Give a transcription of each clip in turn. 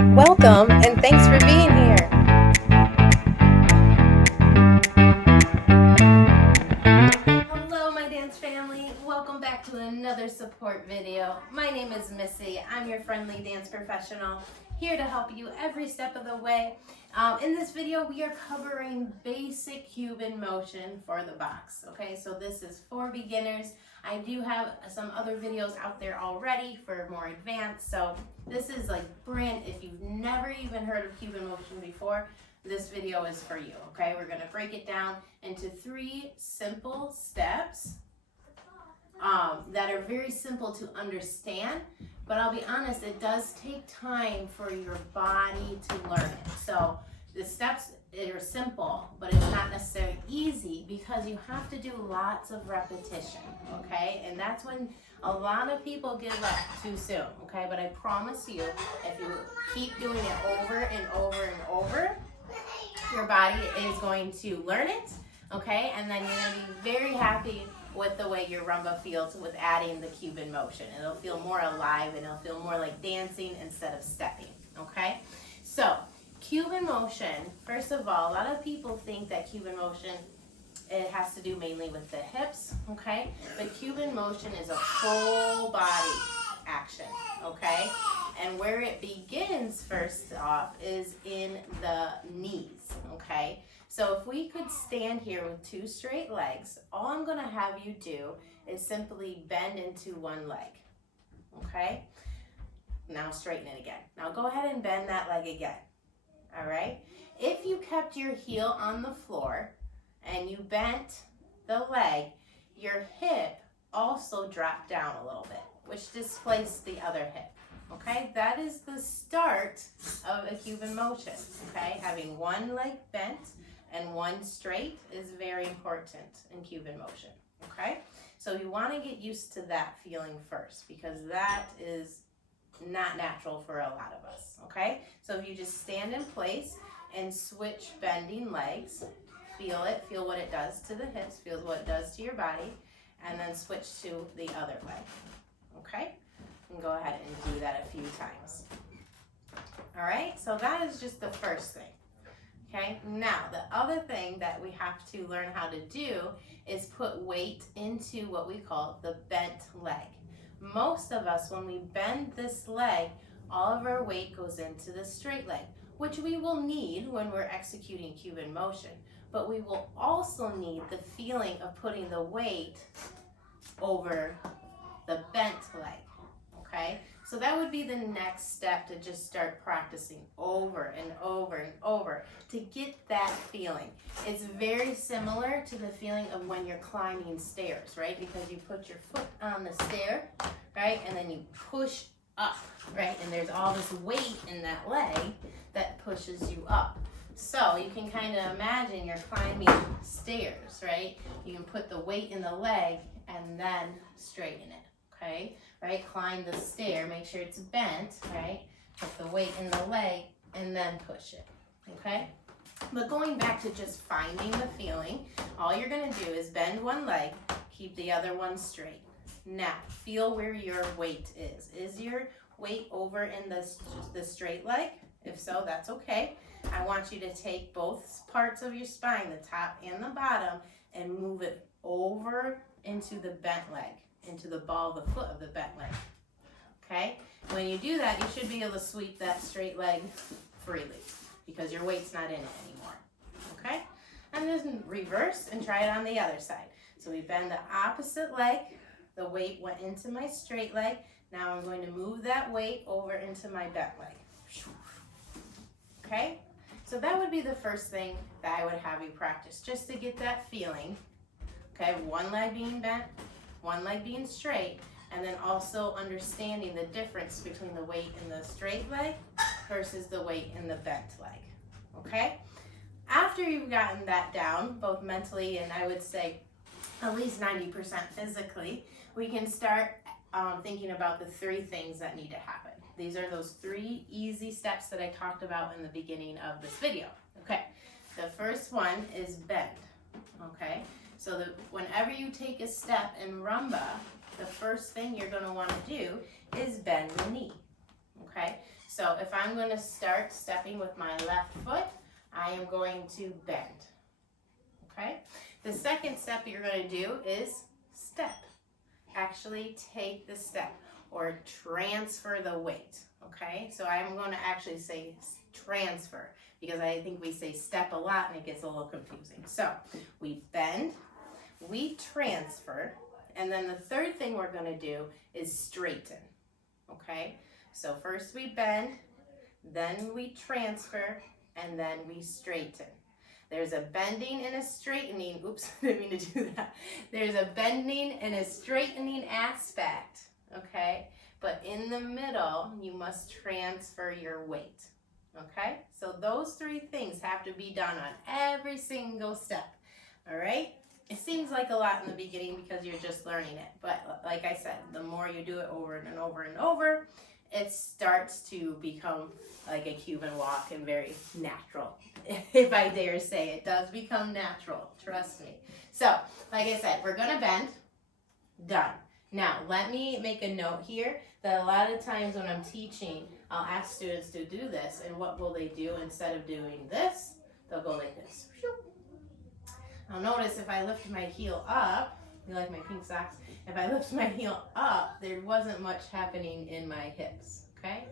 Welcome and thanks for being here. Hello my dance family, welcome back to another support video. My name is Missy, I'm your friendly dance professional, here to help you every step of the way. In this video we are covering basic Cuban motion for the box, okay? So this is for beginners. I do have some other videos out there already for more advanced, so this is like brand, if you've never even heard of Cuban motion before, this video is for you, okay? We're gonna break it down into 3 simple steps that are very simple to understand, but I'll be honest, it does take time for your body to learn it. So the steps are simple, but it's not necessarily easy because you have to do lots of repetition, okay? And that's when a lot of people give up too soon, okay? But I promise you, if you keep doing it over and over and over, your body is going to learn it, okay? And then you're gonna be very happy with the way your rumba feels with adding the Cuban motion. It'll feel more alive and it'll feel more like dancing instead of stepping, okay? So, Cuban motion, first of all, a lot of people think that Cuban motion, it has to do mainly with the hips, okay? But Cuban motion is a full body action, okay? And where it begins first off is in the knees, okay? So if we could stand here with 2 straight legs, all I'm gonna have you do is simply bend into one leg, okay? Now straighten it again. Now go ahead and bend that leg again, all right? If you kept your heel on the floor and you bent the leg, your hip also dropped down a little bit, which displaced the other hip. Okay, that is the start of a Cuban motion, okay? Having one leg bent and one straight is very important in Cuban motion, okay? So you want to get used to that feeling first because that is not natural for a lot of us, okay? So if you just stand in place and switch bending legs, feel it, feel what it does to the hips, feel what it does to your body, and then switch to the other leg, okay? And go ahead and do that a few times. All right, so that is just the first thing. Okay, now the other thing that we have to learn how to do is put weight into what we call the bent leg. Most of us, when we bend this leg, all of our weight goes into the straight leg, which we will need when we're executing Cuban motion. But we will also need the feeling of putting the weight over the bent leg. Okay, so that would be the next step to just start practicing over and over and over to get that feeling. It's very similar to the feeling of when you're climbing stairs, right? Because you put your foot on the stair, right? And then you push up, right? And there's all this weight in that leg that pushes you up. So you can kind of imagine you're climbing stairs, right? You can put the weight in the leg and then straighten it, okay? Right, climb the stair, make sure it's bent, right? Put the weight in the leg and then push it, okay? But going back to just finding the feeling, all you're gonna do is bend one leg, keep the other one straight. Now, feel where your weight is. Is your weight over in the straight leg? If so, that's okay. I want you to take both parts of your spine, the top and the bottom, and move it over into the bent leg, into the ball of the foot of the bent leg, okay? When you do that, you should be able to sweep that straight leg freely because your weight's not in it anymore, okay? And then reverse and try it on the other side. So we bend the opposite leg, the weight went into my straight leg, now I'm going to move that weight over into my bent leg, okay? So that would be the first thing that I would have you practice, just to get that feeling, okay? One leg being bent, one leg being straight, and then also understanding the difference between the weight in the straight leg versus the weight in the bent leg, okay? After you've gotten that down, both mentally and I would say at least 90% physically, we can start thinking about the 3 things that need to happen. These are those 3 easy steps that I talked about in the beginning of this video, okay? The first one is bend, okay? So that whenever you take a step in rumba, the first thing you're going to want to do is bend the knee, okay? So if I'm going to start stepping with my left foot, I am going to bend. Okay? The second step you're going to do is step. Actually take the step or transfer the weight. Okay? So I'm going to actually say transfer because I think we say step a lot and it gets a little confusing. So we bend, we transfer, and then the third thing we're going to do is straighten. Okay? So first we bend, then we transfer, and then we straighten. There's a bending and a straightening. Oops, didn't mean to do that. There's a bending and a straightening aspect, okay? But in the middle, you must transfer your weight, okay? So those three things have to be done on every single step, all right? It seems like a lot in the beginning because you're just learning it. But like I said, the more you do it over and over and over, it starts to become like a Cuban walk and very natural. If I dare say, it does become natural, trust me. So, like I said, we're gonna bend, done. Now, let me make a note here that a lot of times when I'm teaching, I'll ask students to do this, and what will they do instead of doing this? They'll go like this. Now notice if I lift my heel up, you like my pink socks? If I lift my heel up, there wasn't much happening in my hips, okay?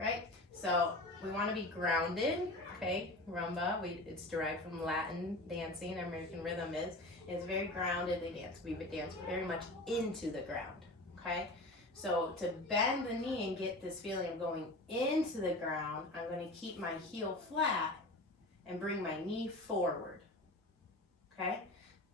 Right? So we want to be grounded, okay? Rumba, it's derived from Latin dancing. American rhythm is very grounded. They dance. We would dance very much into the ground, okay? So to bend the knee and get this feeling of going into the ground, I'm going to keep my heel flat and bring my knee forward, okay?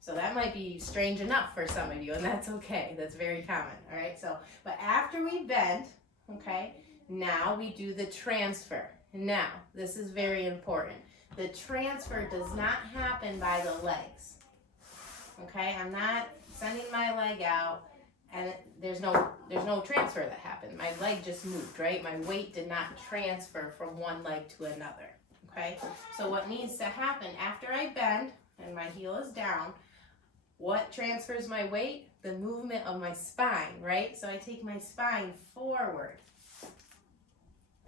So that might be strange enough for some of you, and that's okay. That's very common, all right? So, but after we bend, okay, now we do the transfer. Now, this is very important. The transfer does not happen by the legs, okay? I'm not sending my leg out, and there's no transfer that happened. My leg just moved, right? My weight did not transfer from one leg to another, okay? So what needs to happen after I bend and my heel is down, what transfers my weight? The movement of my spine, right? So I take my spine forward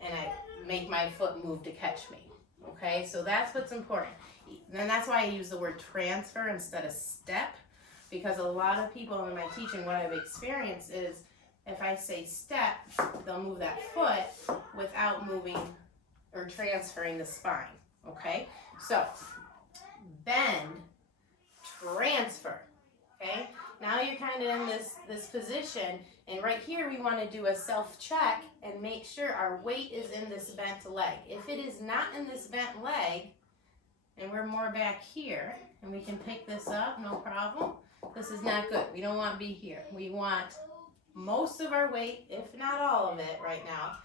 and I make my foot move to catch me, okay? So that's what's important. And that's why I use the word transfer instead of step, because a lot of people in my teaching, what I've experienced is if I say step, they'll move that foot without moving or transferring the spine, okay? So bend, transfer, okay? Now you're kind of in this position, and right here we want to do a self-check and make sure our weight is in this bent leg. If it is not in this bent leg, and we're more back here, and we can pick this up, no problem, this is not good. We don't want to be here. We want most of our weight, if not all of it right now,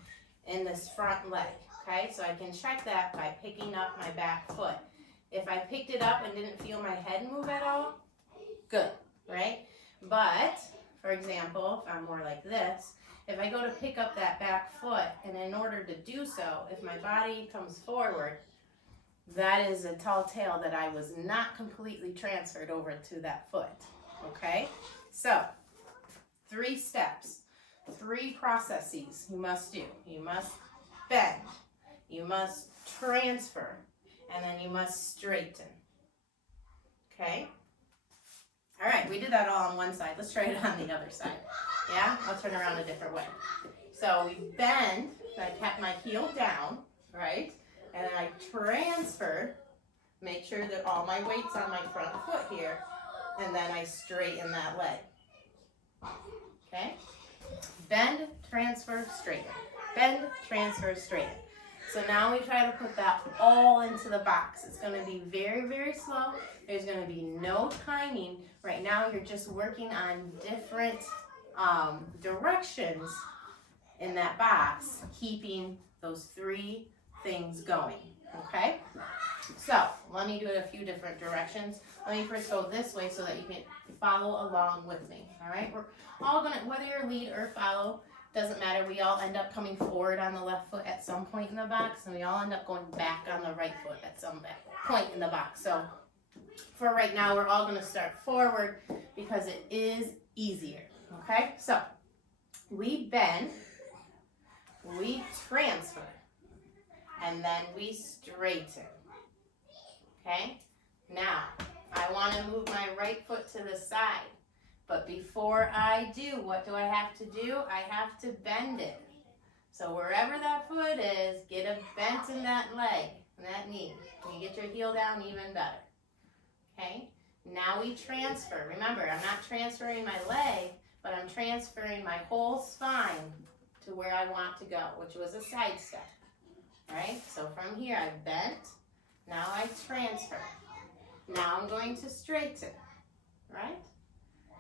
in this front leg, okay? So I can check that by picking up my back foot. If I picked it up and didn't feel my head move at all, good, right? But, for example, if I'm more like this, if I go to pick up that back foot, and in order to do so, if my body comes forward, that is a tall tale that I was not completely transferred over to that foot, okay? So, 3 steps, 3 processes you must do. You must bend, you must transfer, and then you must straighten, okay? All right, we did that all on one side. Let's try it on the other side, yeah? I'll turn around a different way. So we bend, I kept my heel down, right? And then I transfer, make sure that all my weight's on my front foot here, and then I straighten that leg, okay? Bend, transfer, straighten. Bend, transfer, straighten. So now we try to put that all into the box. It's going to be very, very slow. There's going to be no timing. Right now you're just working on different directions in that box, keeping those 3 things going, okay? So let me do it a few different directions. Let me first go this way so that you can follow along with me, all right? We're all going to, whether you're lead or follow, doesn't matter. We all end up coming forward on the left foot at some point in the box, and we all end up going back on the right foot at some point in the box. So for right now, we're all going to start forward because it is easier, okay? So we bend, we transfer, and then we straighten. Okay? Now, I want to move my right foot to the side. But before I do, what do I have to do? I have to bend it. So wherever that foot is, get a bent in that leg, and that knee. You get your heel down even better. Okay? Now we transfer. Remember, I'm not transferring my leg, but I'm transferring my whole spine to where I want to go, which was a side step. All right? So from here, I bent. Now I transfer. Now I'm going to straighten. Right?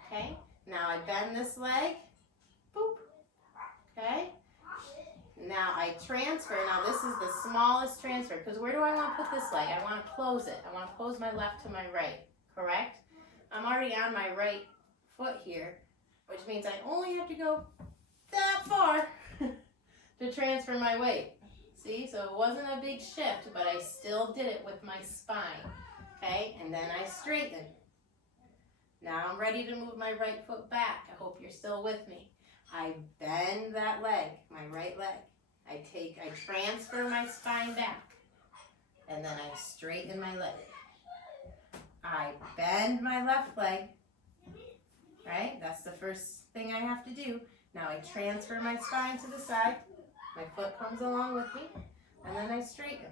Okay? Now I bend this leg. Boop. Okay? Now I transfer. Now this is the smallest transfer, because where do I want to put this leg? I want to close it. I want to close my left to my right. Correct? I'm already on my right foot here, which means I only have to go that far to transfer my weight. See? So it wasn't a big shift, but I still did it with my spine. Okay? And then I straighten. Now I'm ready to move my right foot back. I hope you're still with me. I bend that leg, my right leg. I transfer my spine back, and then I straighten my leg. I bend my left leg, right? That's the first thing I have to do. Now I transfer my spine to the side. My foot comes along with me, and then I straighten.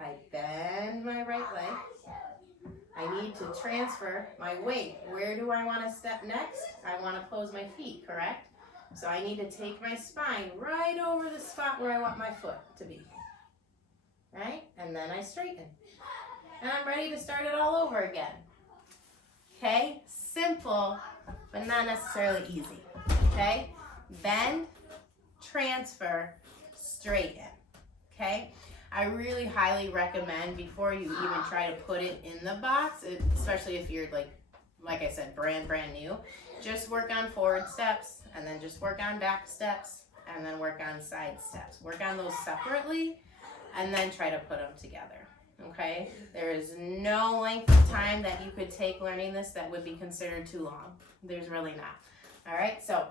I bend my right leg. I need to transfer my weight. Where do I want to step next? I want to close my feet, correct? So I need to take my spine right over the spot where I want my foot to be. Right? And then I straighten. And I'm ready to start it all over again. Okay? Simple, but not necessarily easy. Okay? Bend, transfer, straighten. Okay? I really highly recommend, before you even try to put it in the box, especially if you're like I said, brand new, just work on forward steps, and then just work on back steps, and then work on side steps. Work on those separately, and then try to put them together. Okay? There is no length of time that you could take learning this that would be considered too long. There's really not. All right, so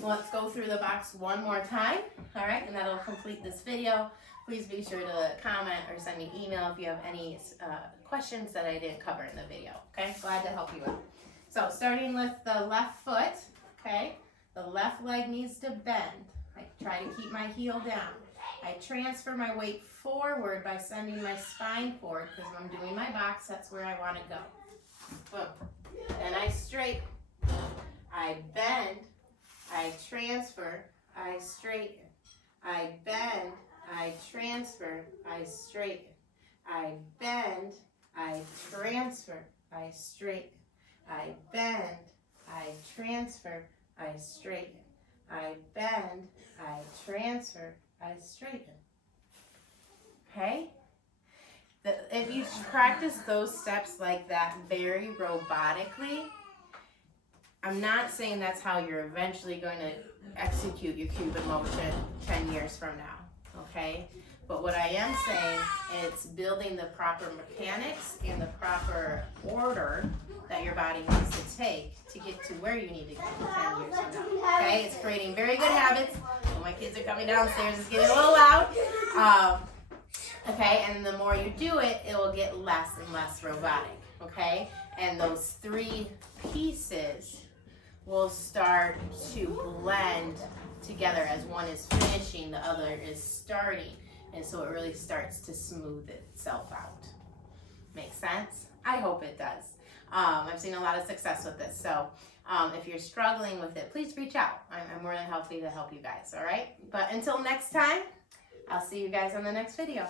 let's go through the box one more time. All right, and that'll complete this video. Please be sure to comment or send me an email if you have any questions that I didn't cover in the video. Okay, glad to help you out. So starting with the left foot, okay, the left leg needs to bend. I try to keep my heel down. I transfer my weight forward by sending my spine forward, because when I'm doing my box, that's where I want to go. Boom. Then I straighten. I bend. I transfer. I straighten. I bend. I transfer, I straighten. I bend, I transfer, I straighten. I bend, I transfer, I straighten. I bend, I transfer, I straighten. Okay? If you practice those steps like that very robotically, I'm not saying that's how you're eventually going to execute your Cuban motion 10 years from now. Okay, but what I am saying, it's building the proper mechanics and the proper order that your body needs to take to get to where you need to go 10 years from now. Okay, it's creating very good habits. When my kids are coming downstairs, it's getting a little loud. Okay, and the more you do it, it will get less and less robotic. Okay, and those three pieces will start to blend together. As one is finishing, the other is starting, and so it really starts to smooth itself out. Make sense? I hope it does. I've seen a lot of success with this, so if you're struggling with it, please reach out. I'm more than happy to help you guys. All right, but until next time, I'll see you guys on the next video.